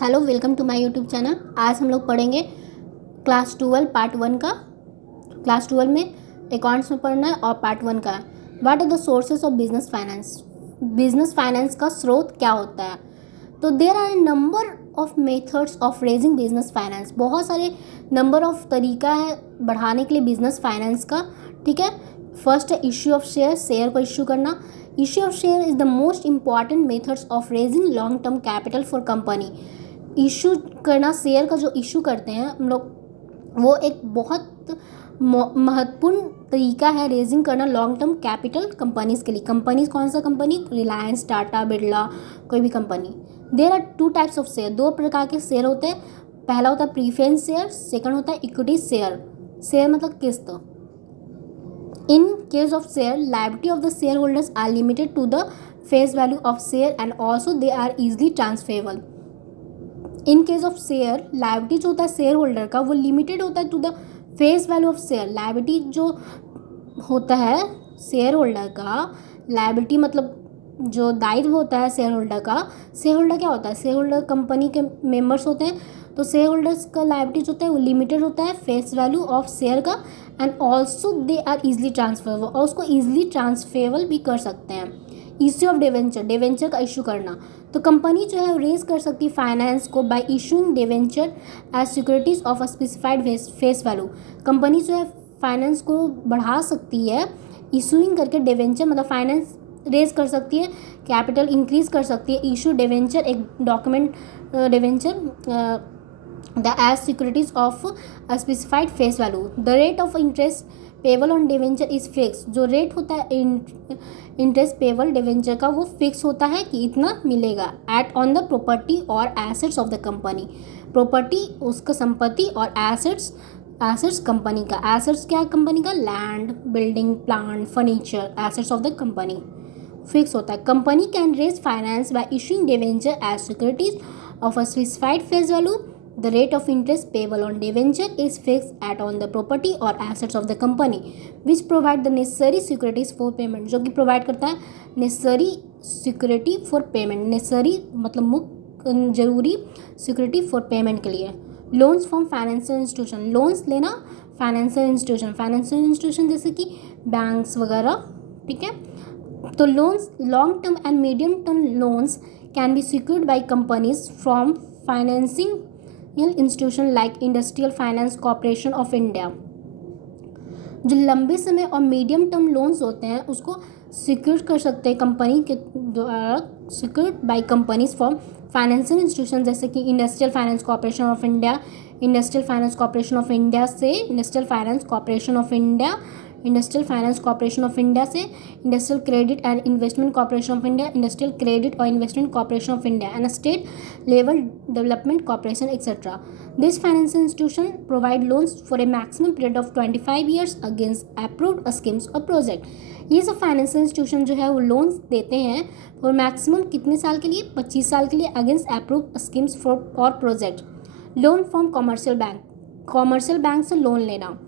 Hello, welcome to my YouTube channel. आज हम लोग पढ़ेंगे क्लास 12 पार्ट 1 का। क्लास 12 में अकाउंट्स में पढ़ना है और पार्ट 1 का what are the sources of business finance. Business finance का स्रोत क्या होता है। तो there are a number of methods of raising business finance. बहुत सारे नंबर ऑफ तरीका है बढ़ाने के लिए बिजनेस फाइनेंस का। ठीक है, फर्स्ट है इश्यू ऑफ शेयर, शेयर को इश्यू करना। Issue of share is the most important methods of raising long term capital for company. Issue करना, शेयर का जो इशू करते हैं हम लोग, वो एक बहुत महत्वपूर्ण तरीका है रेजिंग करना लॉन्ग टर्म कैपिटल कंपनीज के लिए। कंपनीज कौन सा कंपनी? रिलायंस, टाटा, बिरला, कोई भी company. There are two types of share, दो प्रकार के शेयर होते हैं। पहला होता है प्रीफरेंस शेयर, सेकंड होता है इक्विटी शेयर। शेयर मतलब किस्त। In case of share, liability of the share holders are limited to the face value of share and also they are easily transferable. In case of share, liability जो होता है share holder का वो limited होता है to the face value of share. Liability जो होता है शेयर होल्डर का, लायबिलिटी मतलब जो दायित्व होता है शेयर होल्डर का। शेयर होल्डर क्या होता है? शेयर होल्डर कंपनी के मेंबर्स होते हैं, तो शेयर होल्डर्स का लायबिलिटी जो होता है वो लिमिटेड होता है फेस वैल्यू ऑफ शेयर का and also they are easily transferable, और उसको इजली ट्रांसफरेबल भी कर सकते हैं। इश्यू ऑफ डिवेंचर, डिवेंचर का इशू करना। तो कंपनी जो है रेज कर सकती है फाइनेंस को by issuing debenture as securities of a specified face value. Company जो है फाइनेंस को बढ़ा सकती है इशूइंग करके डिवेंचर, मतलब फाइनेंस रेज कर सकती है, कैपिटल इंक्रीज कर सकती है। इशू डिवेंचर, एक document debenture the as securities of a specified face value. The rate of interest payable on debenture is fixed. जो रेट होता है इंटरेस्ट पेबल डिवेंचर का वो फिक्स होता है कि इतना मिलेगा एट ऑन द प्रॉपर्टी और assets of the company. Property उसका संपत्ति और एसेट्स, एसेट्स कंपनी का। एसेट्स क्या है कंपनी का? Land, building, plant, furniture, assets of the company fixed होता है। Company can raise finance by issuing debenture as securities of a specified face value. The rate of interest payable on debenture is fixed at on the property or assets of the company, which provide the necessary securities for payment। जो कि provide करता है necessary security for payment। necessary मतलब जरूरी security for payment के लिए। loans from financial institution, loans लेना financial institution, financial institution जैसे कि banks वगैरह। ठीक है, तो loans, long term and medium term loans can be secured by companies from financing institution like industrial finance corporation of India. जो लंबे समय और मीडियम टर्म लोन्स होते हैं उसको सिक्योर कर सकते हैं कंपनी के द्वारा, secured by companies for financial institution जैसे कि industrial finance corporation of India, industrial finance corporation of India से industrial finance corporation of India, industrial finance corporation of India से industrial credit and investment corporation of India, industrial credit और investment corporation of India and state level development corporation etcetera. This financial institution provide loans for a maximum period of 25 years against approved schemes और project. ये सब financial institution जो है वो loans देते हैं और मैक्सिमम कितने साल के लिए? 25 साल के लिए अगेंस्ट अप्रूव्ड स्कीम्स फॉर और project. Loan from commercial bank, commercial bank से लोन लेना।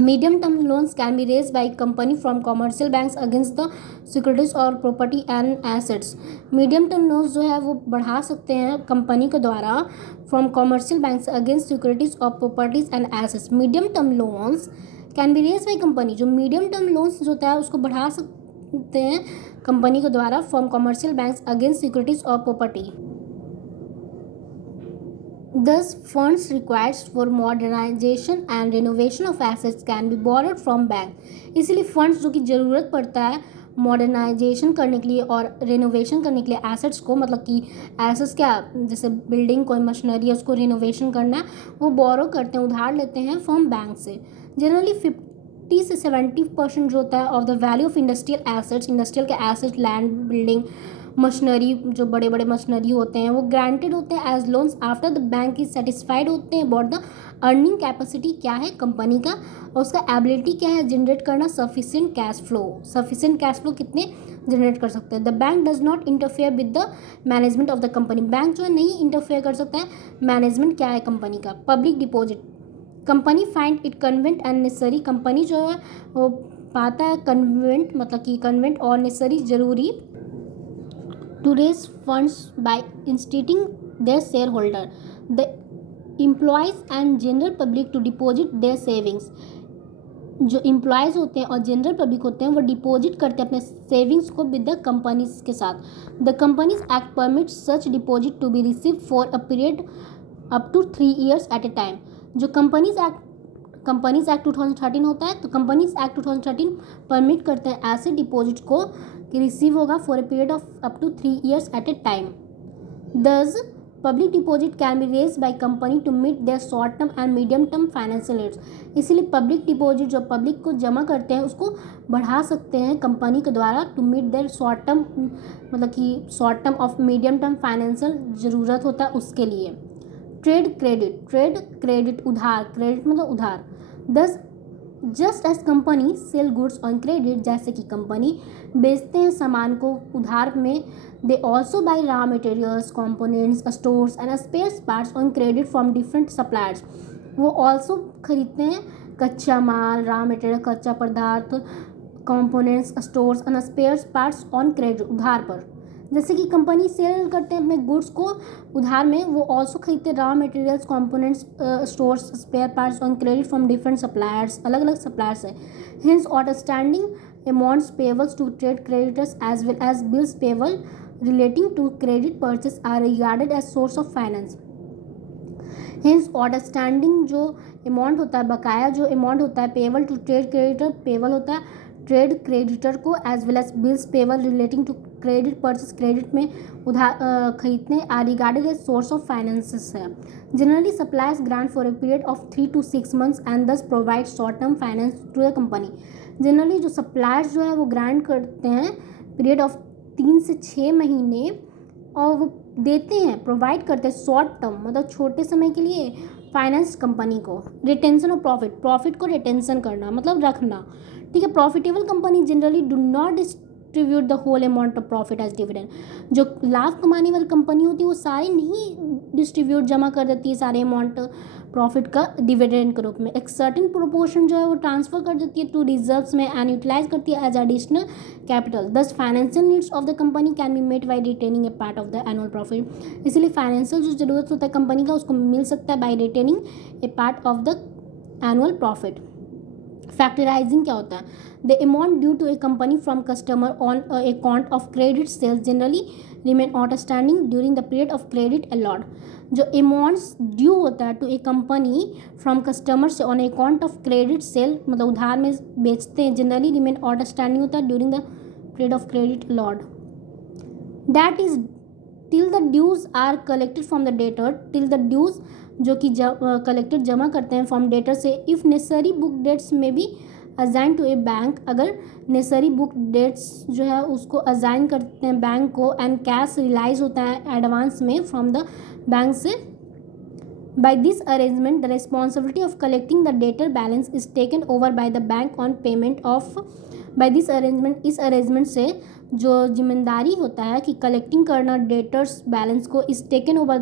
Medium term loans can be raise by company from commercial banks against the securities और property and assets. Medium term loans जो है वो बढ़ा सकते हैं कंपनी के द्वारा from commercial banks against securities और properties and assets. Medium term loans can be raise by company, जो मीडियम टर्म लोन्स जो होता है उसको बढ़ा सकते हैं कंपनी के द्वारा from commercial banks against securities और property. Thus, funds required for modernization and renovation of assets can be borrowed from bank। इसलिए फंड्स जो कि ज़रूरत पड़ता है मॉडर्नाइजेशन करने के लिए और रेनोवेशन करने के लिए एसेट्स को, मतलब कि एसेट्स क्या, जैसे बिल्डिंग कोई मशीनरी है उसको रेनोवेशन करना है, वो बोरो करते हैं, उधार लेते हैं फ्रॉम बैंक से। जनरली 50 से 70% जो होता है of the value of industrial assets, industrial के एसेट्स, लैंड, बिल्डिंग, मशीनरी, जो बड़े बड़े मशीनरी होते हैं वो ग्रांटेड होते हैं as loans after the bank is satisfied होते हैं अबाउट द अर्निंग कैपेसिटी क्या है कंपनी का और उसका एबिलिटी क्या है जनरेट करना sufficient cash flow. Sufficient cash flow कितने जनरेट कर सकते हैं। The bank does not interfere with the management of the company, bank जो है नहीं इंटरफेयर कर सकता है मैनेजमेंट क्या है कंपनी का। Public deposit, company find it convent and necessary, company जो है वो पाता है कन्वेंट मतलब कि कन्वेंट और नेसेसरी जरूरी to raise funds by instituting their shareholder, the employees and general public to deposit their savings. जो एम्प्लॉयज़ होते हैं और जनरल पब्लिक होते हैं वो डिपॉजिट करते हैं अपने सेविंग्स को विद द कंपनीज के साथ. The companies act permit such deposit to be receive for a period up to 3 years at a time. जो कंपनीज एक्ट 2013 होता है, तो कंपनीज एक्ट 2013 परमिट करते हैं ऐसे डिपॉजिट को कि रिसीव होगा for a period of up to 3 years at a time. This public deposit can be raise by company to meet their short term and medium term financial needs. इसीलिए public deposit जो public को जमा करते हैं उसको बढ़ा सकते हैं कंपनी के द्वारा to meet their short term, मतलब कि short term of medium term financial ज़रूरत होता है उसके लिए. ट्रेड क्रेडिट उधार, क्रेडिट मतलब उधार. Thus just as company sell goods on credit, जैसे कि कंपनी बेचते हैं सामान को उधार में, they also buy raw materials, components, stores and spare parts on credit from different suppliers. वो ऑल्सो खरीदते हैं कच्चा माल, रॉ मटेरियल, कच्चा पदार्थ, components, stores and spare parts on credit, उधार पर. जैसे कि कंपनी सेल करते हैं अपने गुड्स को उधार में, वो ऑल्सो खरीदते raw materials, components, stores, spare parts on credit from different suppliers, अलग अलग सप्लायर्स है. Hence outstanding amounts payables to trade creditors as well as bills payable relating to credit purchase are regarded as source of finance. Hence outstanding जो amount होता है, बकाया जो amount होता है, payable to trade creditor, payable होता है trade creditor को, as well as bills payable relating to credit purchase, credit में उधार खरीदने, are regarded as source of finances है. Generally suppliers grant for a period of 3 to 6 months and this provide short term finance to the company. Generally जो suppliers जो है वो grant करते हैं पीरियड ऑफ 3 से 6 महीने और वो देते हैं, प्रोवाइड करते हैं शॉर्ट टर्म मतलब छोटे समय के लिए फाइनेंस कंपनी को. रिटेंशन ऑफ प्रॉफिट को रिटेंशन करना मतलब रखना. ठीक है. Profitable company generally do not distribute the whole amount of profit as dividend. जो लाभ कमाने वाली कंपनी होती है वो सारी नहीं डिस्ट्रीब्यूट जमा कर देती है सारे अमाउंट प्रॉफिट का डिविडेंड के रूप में. एक सर्टेन प्रोपोर्शन जो है वो ट्रांसफर कर देती है टू रिजर्व्स में एंड यूटिलाइज करती है as additional capital. Thus financial needs of the company can be met by retaining a part of the annual profit. इसलिए फाइनेंशियल जो जरूरत होता है कंपनी का उसको मिल सकता है by retaining a part of the annual profit. Factorizing क्या होता है? The amount due to a company from customer on account of credit sales generally remain outstanding during the period of credit allot. जो amounts due होता है to a company from customer से on account of credit sale मतलब उधार में बेचते हैं, generally remain outstanding होता है during the period of credit allot. That is till the dues are collected from the debtor. Till the dues जो कि कलेक्टर जमा करते हैं फ्रॉम डेटर से. If necessary book debts may be assign to a bank, अगर necessary book debts जो है उसको अजाइन करते हैं बैंक को एंड कैश रिलाइज होता है एडवांस में फ्रॉम द बैंक से. By this arrangement the responsibility of collecting the debtor balance is taken over by the bank on payment of. By this arrangement, इस arrangement से जो जिम्मेदारी होता है कि कलेक्टिंग करना डेटर्स बैलेंस को is taken over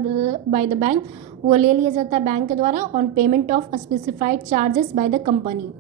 by the bank, वो ले लिया जाता है बैंक के द्वारा on payment of specified charges by the company.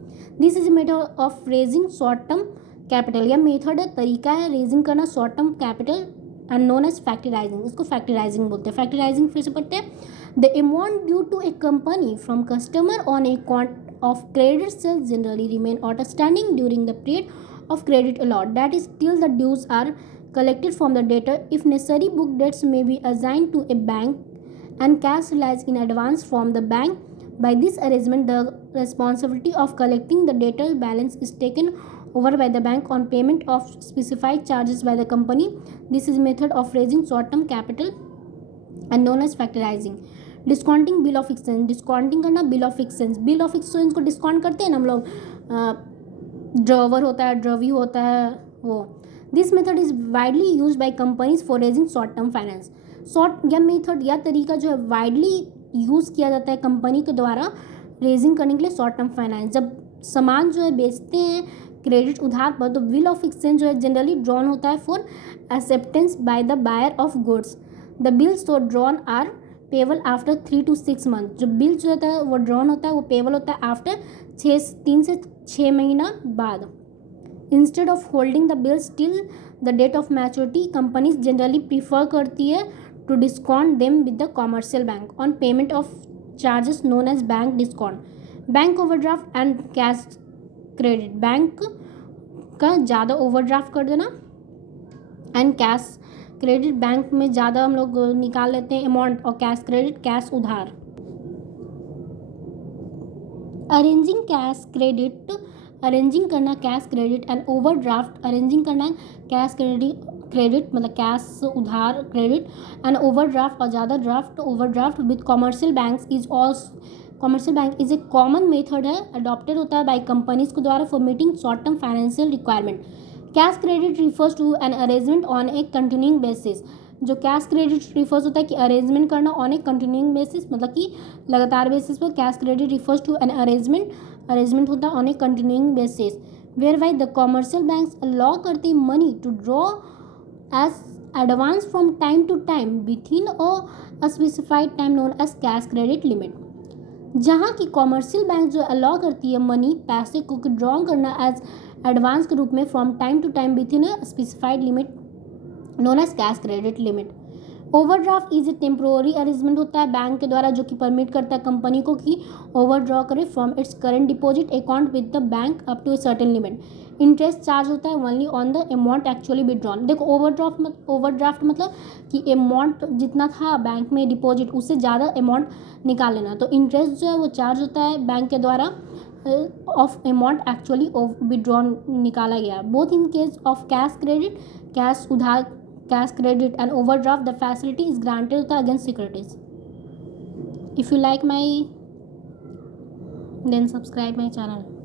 This is method of raising short term capital. यह मेथड है, तरीका है रेजिंग करना short term capital and known as factorising. इसको फैक्टराइजिंग बोलते हैं. फैक्टराइजिंग फिर से पढ़ते हैं. The amount due to a company from customer on account of credit sales generally remain outstanding during the period of credit allot, that is till the dues are collected from the debtor. If necessary book debts may be assigned to a bank and cash realized in advance from the bank. By this arrangement the responsibility of collecting the debtor balance is taken over by the bank on payment of specified charges by the company. This is method of raising short term capital and known as factorizing. Discounting bill of exchange. Discounting करना bill of exchange. Bill of exchange को discount करते हैं ना हम लोग, drawer होता है, ड्रवी होता है वो. This method is widely use by companies for raising short term finance. यह मेथड या तरीका जो है वाइडली यूज़ किया जाता है कंपनी के द्वारा रेजिंग करने के लिए शॉर्ट टर्म फाइनेंस. जब सामान जो है बेचते हैं क्रेडिट उधार पर तो बिल ऑफ एक्सचेंज जो है जनरली ड्रॉन होता है for acceptance by the buyer of goods. The bills so drawn are payable after 3 to 6 months. जो बिल जो होता है वो ड्रॉन होता है, वो पेबल होता है आफ्टर 3 से 6 महीना बाद. Instead of holding the bills till the date of maturity, companies generally prefer करती है to discount them with the commercial bank on payment of charges known as bank discount. Bank overdraft and cash credit, bank का ज़्यादा overdraft कर देना and cash credit, bank में ज़्यादा हम लोग निकाल लेते हैं अमाउंट, और कैश क्रेडिट कैश उधार. अरेंजिंग कैश क्रेडिट, अरेंजिंग करना cash credit and overdraft, arranging करना कैश क्रेडिट मतलब कैश उधार क्रेडिट एंड ओवरड्राफ्ट और ज़्यादा draft overdraft with commercial banks is also, commercial bank is a common method है, adopted होता है बाई कंपनीज के द्वारा for meeting short term financial requirement. Cash credit refers to an arrangement on a continuing basis, जो cash credit refers होता है कि arrangement करना ऑन ए कंटिन्यूइंग बेसिस, मतलब कि लगातार बेसिस पर. Cash credit refers to an arrangement, arrangement होता है on a continuing basis, whereby the commercial banks allow करती money to draw as advance from time to time within a specified time known as cash credit limit. जहाँ की commercial bank जो allow करती है money, पैसे को draw करना as advance के रूप में from time to time within a specified limit known as cash credit limit. Overdraft is a temporary arrangement होता है बैंक के द्वारा जो कि परमिट करता है कंपनी को कि ओवरड्रॉ करे from its current deposit account with the bank up to a certain limit. Interest charge होता है only on the amount actually withdrawn. देखो ओवरड्राफ्ट मतलब कि अमाउंट जितना था बैंक में डिपॉजिट उससे ज़्यादा अमाउंट निकाल लेना, तो इंटरेस्ट जो है वो चार्ज होता है बैंक के द्वारा ऑफ अमाउंट एक्चुअली विड्रॉन निकाला गया. Both in case of cash credit, cash उधार cash credit and overdraft, the facility is granted against securities. If you like my, then subscribe my channel.